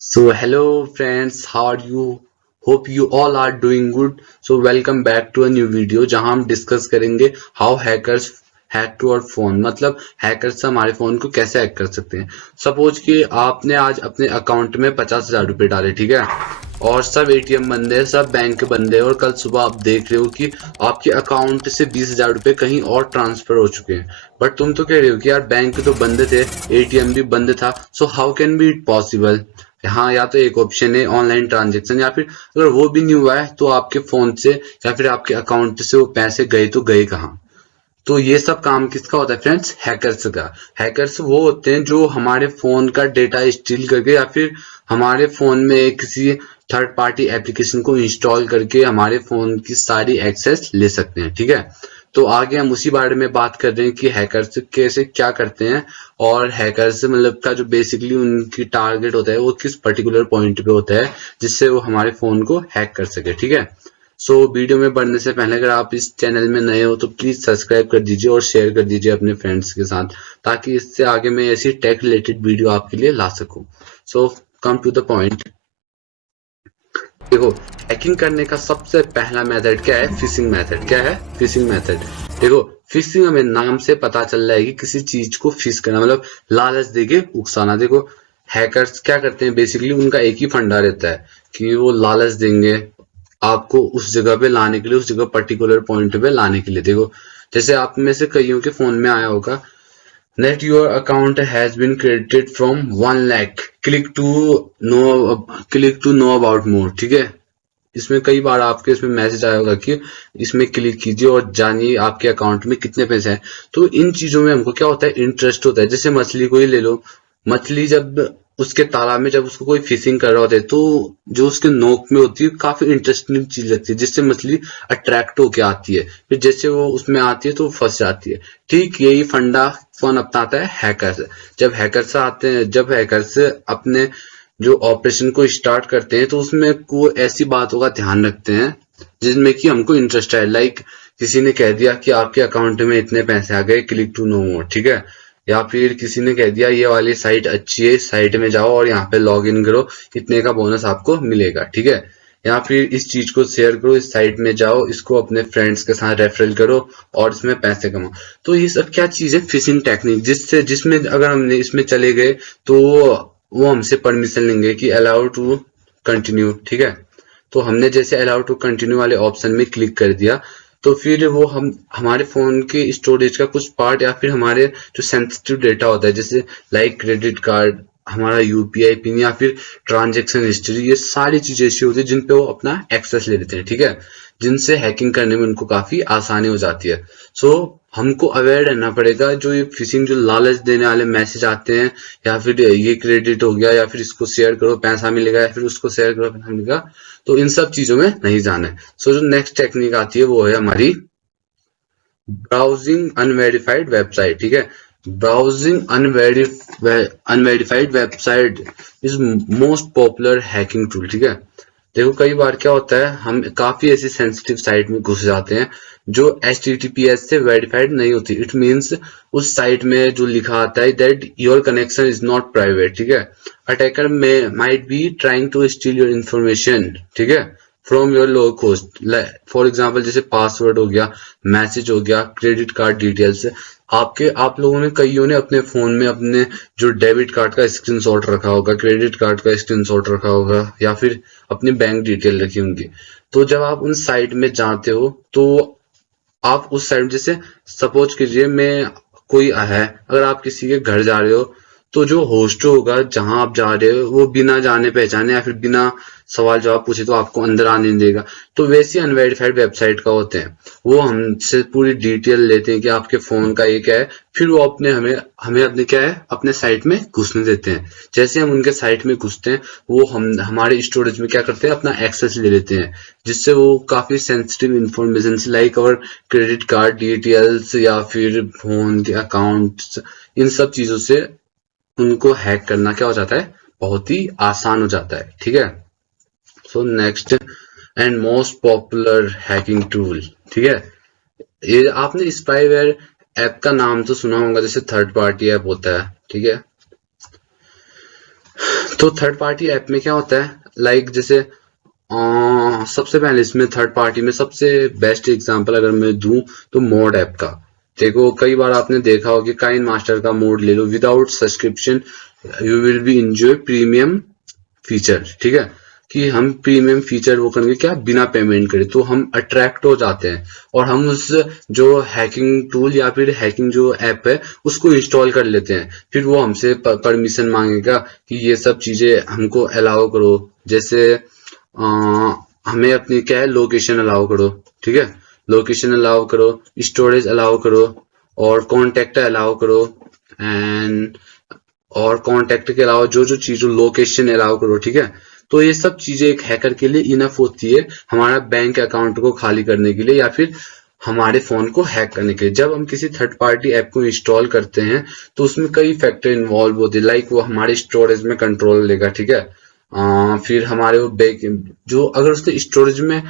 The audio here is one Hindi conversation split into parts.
So hello friends, how are you? Hope you all are doing good. So welcome back to a new video जहां हम डिस्कस करेंगे how hackers hack to our phone, मतलब हैकर्स हमारे फोन को कैसे हैक कर सकते हैं। सपोज कि आपने आज अपने अकाउंट में 50,000 रुपए डाले, ठीक है, और सब एटीएम बंद है, सब बैंक बंद है, और कल सुबह आप देख रहे हो कि आपके अकाउंट से 20,000 रुपए कहीं और ट्रांसफर हो चुके हैं। बट तुम तो कह रहे हो कि यार बैंक तो बंद थे, एटीएम भी बंद था, so how can be it possible. हाँ, या तो एक ऑप्शन है ऑनलाइन ट्रांजैक्शन, या फिर अगर वो भी नहीं हुआ है तो आपके फोन से या फिर आपके अकाउंट से वो पैसे गए तो गए कहाँ। तो ये सब काम किसका होता है फ्रेंड्स? हैकर्स का। हैकर्स वो होते हैं जो हमारे फोन का डेटा स्टील करके या फिर हमारे फोन में किसी थर्ड पार्टी एप्लीकेशन को इंस्टॉल करके हमारे फोन की सारी एक्सेस ले सकते हैं, ठीक है। तो आगे हम उसी बारे में बात कर रहे हैं कि हैकर्स कैसे क्या करते हैं, और हैकर्स मतलब का जो बेसिकली उनकी टारगेट होता है वो किस पर्टिकुलर पॉइंट पे होता है जिससे वो हमारे फोन को हैक कर सके, ठीक है। सो वीडियो में बढ़ने से पहले अगर आप इस चैनल में नए हो तो प्लीज सब्सक्राइब कर दीजिए और शेयर कर दीजिए अपने फ्रेंड्स के साथ, ताकि इससे आगे मैं ऐसी टेक रिलेटेड वीडियो आपके लिए ला सकूं। सो कम टू द पॉइंट। देखो, हैकिंग करने का सबसे पहला मेथड क्या है? Fishing method. क्या है? Fishing method. देखो, फिशिंग हमें नाम से पता चल रहा है कि किसी चीज को फिश करना, मतलब लालच देके उकसाना। देखो, हैकर्स क्या करते हैं, बेसिकली उनका एक ही फंडा रहता है कि वो लालच देंगे आपको उस जगह पे लाने के लिए, उस जगह पर्टिकुलर पॉइंट पे लाने के लिए। देखो, जैसे आप में से कईयों के फोन में आया होगा, That your account has been credited from 1 lakh. Click to know about more. ठीक है, इसमें कई बार आपके इसमें मैसेज आया होगा कि इसमें क्लिक कीजिए और जानिए आपके अकाउंट में कितने पैसे हैं। तो इन चीजों में हमको क्या होता है, इंटरेस्ट होता है। जैसे मछली को ही ले लो, मछली जब उसके तालाब में जब उसको कोई फिशिंग कर रहा होता है तो जो उसके नोक में होती है काफी इंटरेस्टिंग चीज लगती है, जिससे मछली अट्रैक्ट होके आती है। फिर जैसे वो उसमें आती है तो फंस जाती है। ठीक यही फंडा कौन अपनाता है? हैकर्स। जब हैकर्स आते हैं, जब हैकर्स अपने जो ऑपरेशन को स्टार्ट करते हैं तो उसमें को ऐसी बातों का ध्यान रखते हैं जिसमें कि हमको इंटरेस्ट है। लाइक किसी ने कह दिया कि आपके अकाउंट में इतने पैसे आ गए, क्लिक टू नो मोर, ठीक है। या फिर किसी ने कह दिया ये वाली साइट अच्छी है, इस साइट में जाओ और यहाँ पे लॉग इन करो, इतने का बोनस आपको मिलेगा, ठीक है। या फिर इस चीज को शेयर करो, इस साइट में जाओ, इसको अपने फ्रेंड्स के साथ रेफरल करो और इसमें पैसे कमाओ। तो ये सब क्या चीज है? फिशिंग टेक्निक, जिससे जिसमें अगर हमने इसमें चले गए तो वो हमसे परमिशन लेंगे कि अलाउ टू कंटिन्यू, ठीक है। तो हमने जैसे अलाउ टू कंटिन्यू वाले ऑप्शन में क्लिक कर दिया तो फिर वो हम हमारे फोन के स्टोरेज का कुछ पार्ट या फिर हमारे जो सेंसिटिव डेटा होता है, जैसे लाइक क्रेडिट कार्ड, हमारा यूपीआई पिन या फिर ट्रांजैक्शन हिस्ट्री, ये सारी चीजें ऐसी होती है जिन पे वो अपना एक्सेस ले लेते हैं, ठीक है, जिनसे हैकिंग करने में उनको काफी आसानी हो जाती है। सो हमको अवेयर रहना पड़ेगा, जो ये फिशिंग जो लालच देने वाले मैसेज आते हैं, या फिर ये क्रेडिट हो गया, या फिर इसको शेयर करो पैसा मिलेगा, या फिर उसको शेयर करो पैसा मिलेगा, तो इन सब चीजों में नहीं जाना है। सो जो नेक्स्ट टेक्निक आती है वो है हमारी ब्राउजिंग अनवेरिफाइड वेबसाइट, ठीक है। Browsing unverified website is most popular hacking tool, ठीक है। देखो, कई बार क्या होता है, हम काफी ऐसी सेंसिटिव साइट में घुस जाते हैं जो HTTPS से वेरीफाइड नहीं होती। इट मींस उस साइट में जो लिखा आता है that your connection is not private, ठीक है। अटैकर में might be trying to steal your information, ठीक है, from your lower coast. For example जैसे पासवर्ड हो गया, मैसेज हो गया, क्रेडिट कार्ड डिटेल्स। आप लोगों ने कईयों ने अपने फोन में अपने जो डेबिट कार्ड का स्क्रीनशॉट रखा होगा, क्रेडिट कार्ड का स्क्रीनशॉट रखा होगा, या फिर अपनी बैंक डिटेल रखी होंगी। तो जब आप उन साइट में जाते हो तो आप उस साइड, जैसे सपोज कीजिए मैं कोई है, अगर आप किसी के घर जा रहे हो तो जो होस्ट होगा जहां आप जा रहे हो वो बिना जाने पहचाने या फिर बिना सवाल जवाब पूछे तो आपको अंदर आने नहीं देगा। तो वैसे अनवेरिफाइड वेबसाइट का होते हैं, वो हमसे पूरी डिटेल लेते हैं कि आपके फोन का ये क्या है, फिर वो अपने हमें हमें अपने क्या है, अपने साइट में घुसने देते हैं। जैसे हम उनके साइट में घुसते हैं वो हम हमारे स्टोरेज में क्या करते हैं, अपना एक्सेस ले लेते हैं, जिससे वो काफी sensitive information like our credit card details या फिर फोन के अकाउंट्स, इन सब चीजों से उनको हैक करना क्या हो जाता है, बहुत ही आसान हो जाता है, ठीक है। So next and most popular hacking tool, ठीक है। ये आपने स्पाईवेयर ऐप का नाम तो सुना होगा, जैसे थर्ड पार्टी ऐप होता है, ठीक है। तो थर्ड पार्टी ऐप में क्या होता है, लाइक जैसे सबसे पहले इसमें थर्ड पार्टी में सबसे बेस्ट एग्जांपल अगर मैं दूं तो मोड ऐप का। देखो कई बार आपने देखा होगा कि काइन मास्टर का मोड ले लो, without subscription you will be enjoy premium feature, ठीक है, कि हम प्रीमियम फीचर वो करेंगे क्या, बिना पेमेंट करे, तो हम अट्रैक्ट हो जाते हैं और हम उस जो हैकिंग टूल या फिर हैकिंग जो ऐप है उसको इंस्टॉल कर लेते हैं। फिर वो हमसे परमिशन मांगेगा कि ये सब चीजें हमको अलाउ करो, जैसे हमें अपनी क्या है, लोकेशन अलाउ करो, ठीक है, लोकेशन अलाउ करो, स्टोरेज अलाउ करो और कॉन्टेक्ट अलाउ करो, एंड और कॉन्टेक्ट के अलावा जो जो चीज, लोकेशन अलाउ करो, ठीक है। तो ये सब चीजें एक हैकर के लिए इनफ होती है हमारा बैंक अकाउंट को खाली करने के लिए या फिर हमारे फोन को हैक करने के लिए। जब हम किसी थर्ड पार्टी ऐप को इंस्टॉल करते हैं तो उसमें कई फैक्टर इन्वॉल्व होते हैं, लाइक वो हमारे स्टोरेज में कंट्रोल लेगा, ठीक है, फिर हमारे वो बैक जो, अगर उसने स्टोरेज में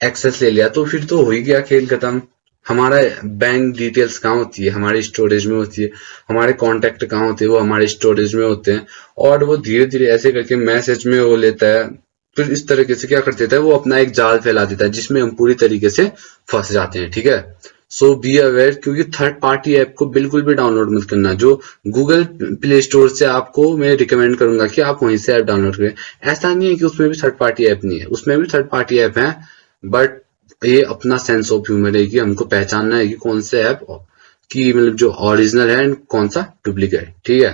एक्सेस ले लिया तो फिर तो हो ही गया खेल खत्म। हमारा बैंक डिटेल्स कहाँ होती है, हमारे स्टोरेज में होती है, हमारे कॉन्टेक्ट कहाँ होते हैं, वो हमारे स्टोरेज में होते हैं, और वो धीरे धीरे ऐसे करके मैसेज में वो लेता है, फिर इस तरीके से क्या कर देता है, वो अपना एक जाल फैला देता है जिसमें हम पूरी तरीके से फंस जाते हैं, ठीक है। सो बी अवेयर, क्योंकि थर्ड पार्टी ऐप को बिल्कुल भी डाउनलोड मत करना। जो गूगल प्ले स्टोर से आपको मैं रिकमेंड करूंगा कि आप वहीं से ऐप डाउनलोड करें। ऐसा नहीं है कि उसमें भी थर्ड पार्टी ऐप नहीं है, उसमें भी थर्ड पार्टी ऐप है, बट ये अपना सेंस ऑफ ह्यूमर है कि हमको पहचानना है कि कौन से ऐप की मतलब जो ओरिजिनल है एंड कौन सा डुप्लीकेट, ठीक है।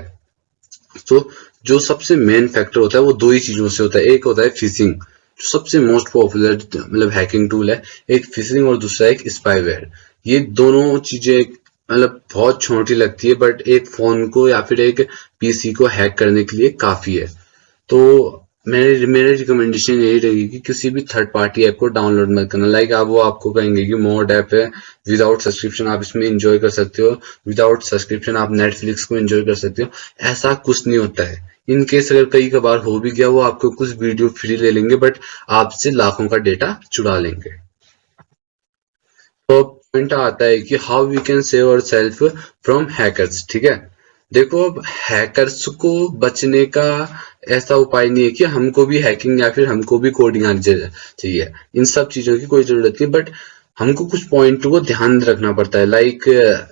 तो जो सबसे मेन फैक्टर होता है वो दो ही चीजों से होता है, एक होता है फिशिंग, जो सबसे मोस्ट पॉपुलर मतलब हैकिंग टूल है, एक फिशिंग और दूसरा एक स्पाईवेयर। ये दोनों चीजें मतलब बहुत छोटी लगती है बट एक फोन को या फिर एक पीसी को हैक करने के लिए काफी है। तो मेरे रिकमेंडेशन यही रहेगी कि किसी भी थर्ड पार्टी ऐप को डाउनलोड मत करना। लाइक आप वो आपको कहेंगे कि मोड ऐप है, विदाउट सब्सक्रिप्शन आप इसमें एंजॉय कर सकते हो, विदाउट सब्सक्रिप्शन आप नेटफ्लिक्स को एंजॉय कर सकते हो। ऐसा कुछ नहीं होता है। इन केस अगर कई कबार हो भी गया, वो आपको कुछ वीडियो फ्री ले लेंगे बट आपसे लाखों का डेटा चुरा लेंगे। तो पॉइंट आता है कि how we can save our self from hackers, ठीक है। देखो अब हैकर्स को बचने का ऐसा उपाय नहीं है कि हमको भी हैकिंग या फिर हमको भी कोडिंग आनी चाहिए, इन सब चीजों की कोई जरूरत नहीं, बट हमको कुछ पॉइंट को ध्यान रखना पड़ता है। लाइक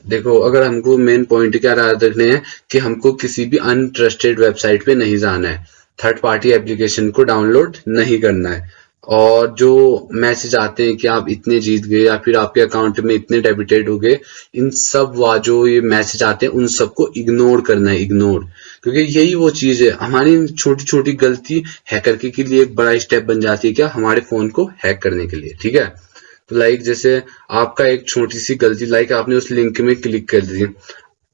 देखो अगर हमको मेन पॉइंट क्या याद रखने हैं कि हमको किसी भी अनट्रस्टेड वेबसाइट पे नहीं जाना है, थर्ड पार्टी एप्लीकेशन को डाउनलोड नहीं करना है, और जो मैसेज आते हैं कि आप इतने जीत गए या फिर आपके अकाउंट में इतने डेबिटेड हो गए, इन सब जो ये मैसेज आते हैं उन सबको इग्नोर करना है, इग्नोर। क्योंकि यही वो चीज है, हमारी छोटी छोटी गलती हैकर के लिए एक बड़ा स्टेप बन जाती है क्या, हमारे फोन को हैक करने के लिए, ठीक है। तो लाइक जैसे आपका एक छोटी सी गलती, लाइक आपने उस लिंक में क्लिक कर दी,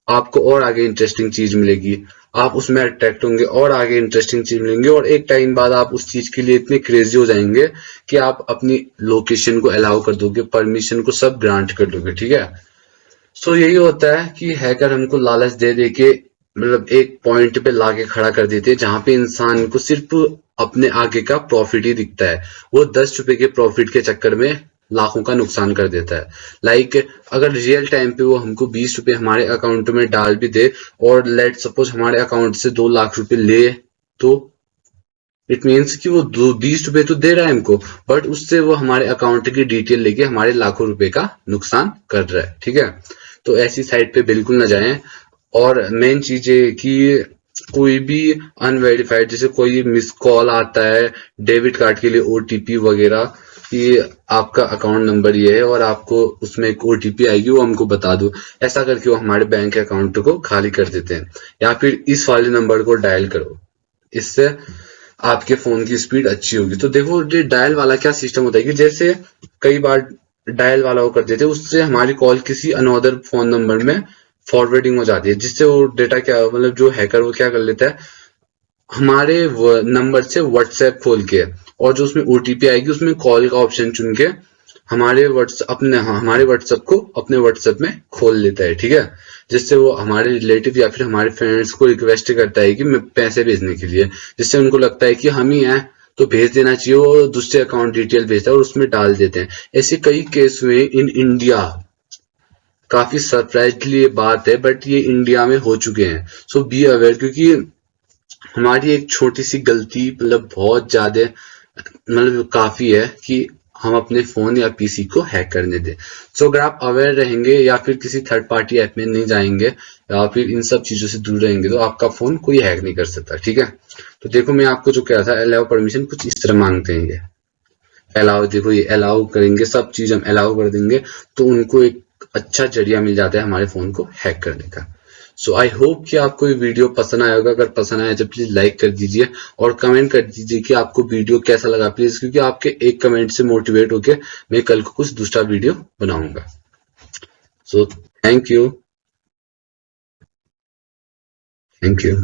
आपको और आगे इंटरेस्टिंग चीज मिलेगी, आप उसमें अट्रैक्ट होंगे और आगे इंटरेस्टिंग चीज मिलेंगे, और एक टाइम बाद आप उस चीज के लिए इतने क्रेजी हो जाएंगे कि आप अपनी लोकेशन को अलाउ कर दोगे, परमिशन को सब ग्रांट कर दोगे, ठीक है। सो यही होता है कि हैकर हमको लालच दे दे के मतलब एक पॉइंट पे लाके खड़ा कर देते हैं जहां पे इंसान को सिर्फ अपने आगे का प्रॉफिट ही दिखता है। वो 10 रुपए के प्रॉफिट के चक्कर में लाखों का नुकसान कर देता है। लाइक अगर रियल टाइम पे वो हमको 20 रुपए हमारे अकाउंट में डाल भी दे और लेट सपोज हमारे अकाउंट से 2 लाख रुपए ले, तो इट मीन्स कि वो 20 रुपए तो दे रहा है हमको, बट उससे वो हमारे अकाउंट की डिटेल लेके हमारे लाखों रुपए का नुकसान कर रहा है, ठीक है। तो ऐसी साइट पे बिल्कुल ना जाएं। और मेन चीज है कि कोई भी अनवेरिफाइड, जैसे कोई मिस कॉल आता है डेबिट कार्ड के लिए ओटीपी वगैरह, कि आपका अकाउंट नंबर ये है और आपको उसमें एक ओटीपी आएगी, वो हमको बता दो, ऐसा करके वो हमारे बैंक अकाउंट को खाली कर देते हैं। या फिर इस वाले नंबर को डायल करो, इससे आपके फोन की स्पीड अच्छी होगी। तो देखो ये डायल वाला क्या सिस्टम होता है कि जैसे कई बार डायल वाला वो कर देते हैं, उससे हमारी कॉल किसी अनदर फोन नंबर में फॉरवर्डिंग हो जाती है, जिससे वो डेटा क्या मतलब जो हैकर वो क्या कर लेता है, हमारे नंबर से व्हाट्सएप खोल के, और जो उसमें ओटीपी आएगी उसमें कॉल का ऑप्शन चुन के हमारे व्हाट्सएप को अपने व्हाट्सएप में खोल लेता है, ठीक है। जिससे वो हमारे रिलेटिव या फिर हमारे फ्रेंड्स को रिक्वेस्ट करता है कि मैं पैसे भेजने के लिए, जिससे उनको लगता है कि हम ही हैं तो भेज देना चाहिए, वो दूसरे अकाउंट डिटेल भेजता है और उसमें डाल देते हैं। ऐसे कई केस हुए इन इंडिया, काफी सरप्राइजली ये बात है बट ये इंडिया में हो चुके हैं। सो बी अवेयर, क्योंकि हमारी एक छोटी सी गलती मतलब बहुत ज्यादा मतलब काफी है कि हम अपने फोन या पीसी को हैक करने दें। सो अगर आप अवेयर रहेंगे या फिर किसी थर्ड पार्टी ऐप में नहीं जाएंगे या फिर इन सब चीजों से दूर रहेंगे तो आपका फोन कोई हैक नहीं कर सकता, ठीक है। तो देखो मैं आपको जो कहा था अलाउ परमिशन कुछ इस तरह मांगते हैं ये। अलाउ, देखो ये अलाउ करेंगे, सब चीज हम अलाउ कर देंगे तो उनको एक अच्छा जरिया मिल जाता है हमारे फोन को हैक करने का। सो आई होप कि आपको ये वीडियो पसंद आया होगा। अगर पसंद आया तो प्लीज लाइक कर दीजिए और कमेंट कर दीजिए कि आपको वीडियो कैसा लगा प्लीज, क्योंकि आपके एक कमेंट से मोटिवेट होके मैं कल को कुछ दूसरा वीडियो बनाऊंगा। So thank you. Thank you.